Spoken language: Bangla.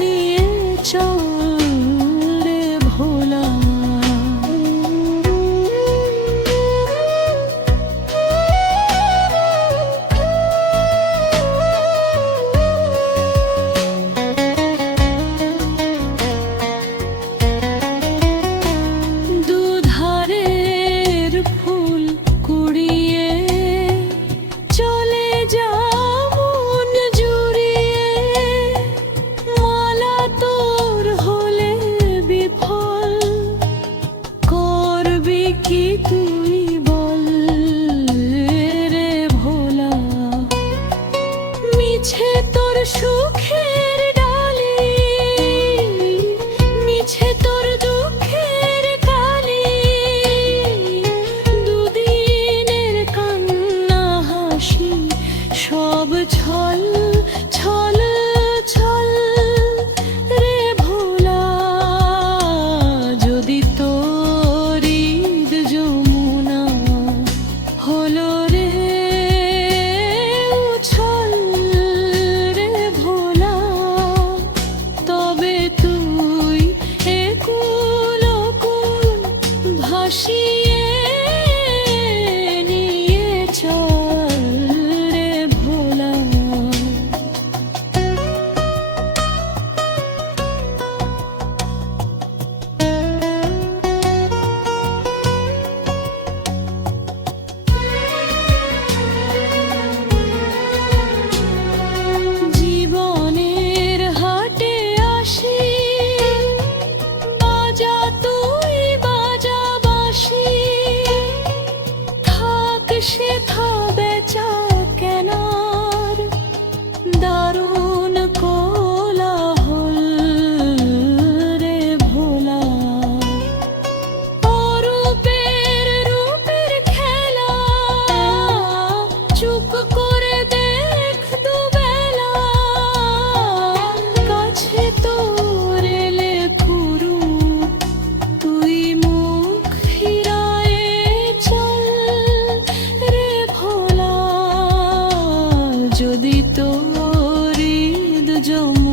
নিয়ে চল রে ভোলা। দুধারের ফুল কুড়িয়ে চলে যা মন জুড়িয়ে, মালা তোর হলে বিফল করবি কি তুই বল রে ভোলা। মিছে তোর সুখের ডালি, মিছে তোর দুঃখের কালি, দুদিনের কান্না হাসি সব ছল ছল ছল রে ভোলা। যদি তোর ঈদ যমুনা হলো রে উছল রে ভোলা, তবে তুই একুল ওকুল ভাসিয়ে নিয়ে চল রে ভোলা। জীবনের হাটে আসি বাজা তুই বাজা বাঁশি, থাক সেথা বেচা কেনার দারুণ কোলাহল রে ভোলা। অরূপের রূপের খেলা চুপ করে দেখ দুবেলা, কাছে তোর এলে কুরূপ তুই মুখ ফিরায়ে চল রে ভোলা। যদি তোর ঈদ যমুনা